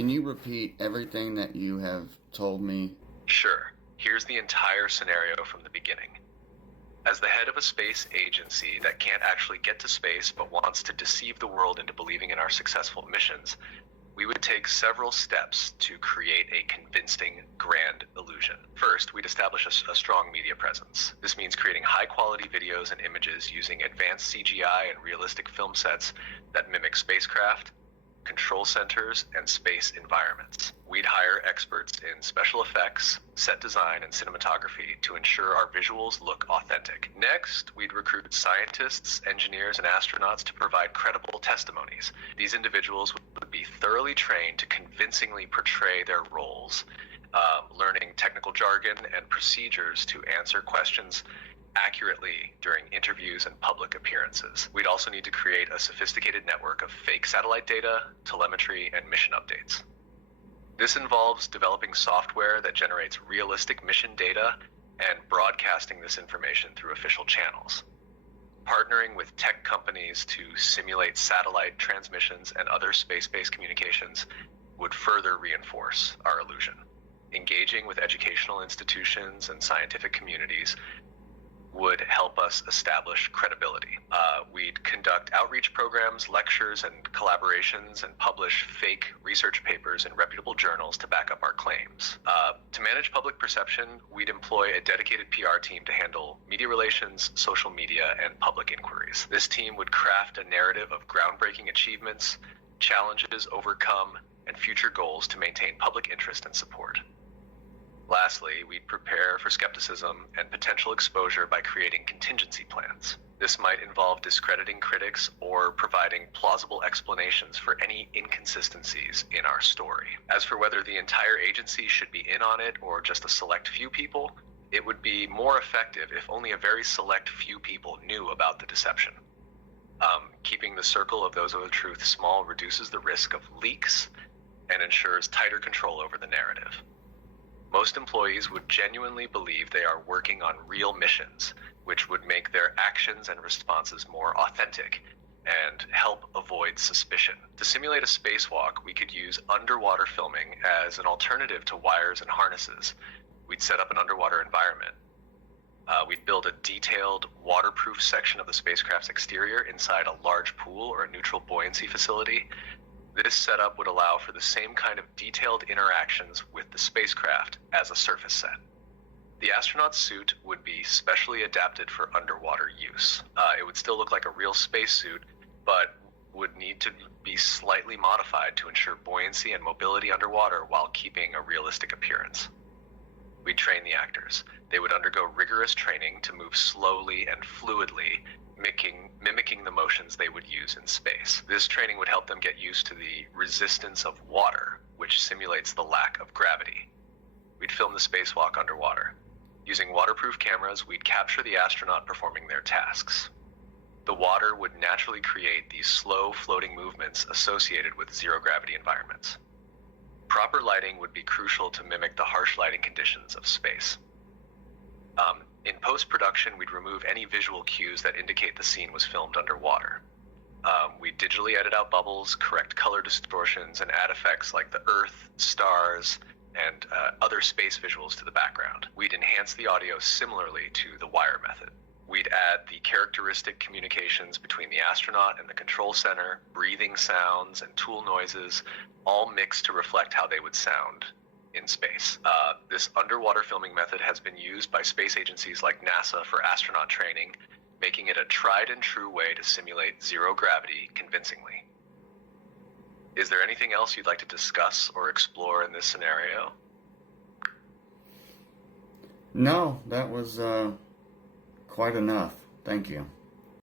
Can you repeat everything that you have told me? Sure. Here's the entire scenario from the beginning. As the head of a space agency that can't actually get to space but wants to deceive the world into believing in our successful missions, we would take several steps to create a convincing grand illusion. First, we'd establish a strong media presence. This means creating high-quality videos and images using advanced CGI and realistic film sets that mimic spacecraft, control centers, and space environments. We'd hire experts in special effects, set design, and cinematography to ensure our visuals look authentic. Next, we'd recruit scientists, engineers, and astronauts to provide credible testimonies. These individuals would be thoroughly trained to convincingly portray their roles, learning technical jargon and procedures to answer questions accurately during interviews and public appearances. We'd also need to create a sophisticated network of fake satellite data, telemetry, and mission updates. This involves developing software that generates realistic mission data and broadcasting this information through official channels. Partnering with tech companies to simulate satellite transmissions and other space-based communications would further reinforce our illusion. Engaging with educational institutions and scientific communities would help us establish credibility. We'd conduct outreach programs, lectures, and collaborations, and publish fake research papers in reputable journals to back up our claims. To manage public perception, we'd employ a dedicated PR team to handle media relations, social media, and public inquiries. This team would craft a narrative of groundbreaking achievements, challenges overcome, and future goals to maintain public interest and support. Lastly, we'd prepare for skepticism and potential exposure by creating contingency plans. This might involve discrediting critics or providing plausible explanations for any inconsistencies in our story. As for whether the entire agency should be in on it or just a select few people, it would be more effective if only a very select few people knew about the deception. Keeping the circle of those of the truth small reduces the risk of leaks and ensures tighter control over the narrative. Most employees would genuinely believe they are working on real missions, which would make their actions and responses more authentic and help avoid suspicion. To simulate a spacewalk, we could use underwater filming as an alternative to wires and harnesses. We'd set up an underwater environment. We'd build a detailed, waterproof section of the spacecraft's exterior inside a large pool or a neutral buoyancy facility. This setup would allow for the same kind of detailed interactions with the spacecraft as a surface set. The astronaut's suit would be specially adapted for underwater use. It would still look like a real spacesuit, but would need to be slightly modified to ensure buoyancy and mobility underwater while keeping a realistic appearance. We'd train the actors. They would undergo rigorous training to move slowly and fluidly, mimicking the motions they would use in space. This training would help them get used to the resistance of water, which simulates the lack of gravity. We'd film the spacewalk underwater. Using waterproof cameras, we'd capture the astronaut performing their tasks. The water would naturally create these slow floating movements associated with zero-gravity environments. Proper lighting would be crucial to mimic the harsh lighting conditions of space. In post-production, we'd remove any visual cues that indicate the scene was filmed underwater. We'd digitally edit out bubbles, correct color distortions, and add effects like the Earth, stars, and other space visuals to the background. We'd enhance the audio similarly to the wire method. We'd add the characteristic communications between the astronaut and the control center, breathing sounds, and tool noises, all mixed to reflect how they would sound in space. This underwater filming method has been used by space agencies like NASA for astronaut training, making it a tried and true way to simulate zero gravity convincingly. Is there anything else you'd like to discuss or explore in this scenario? No, that was quite enough. Thank you.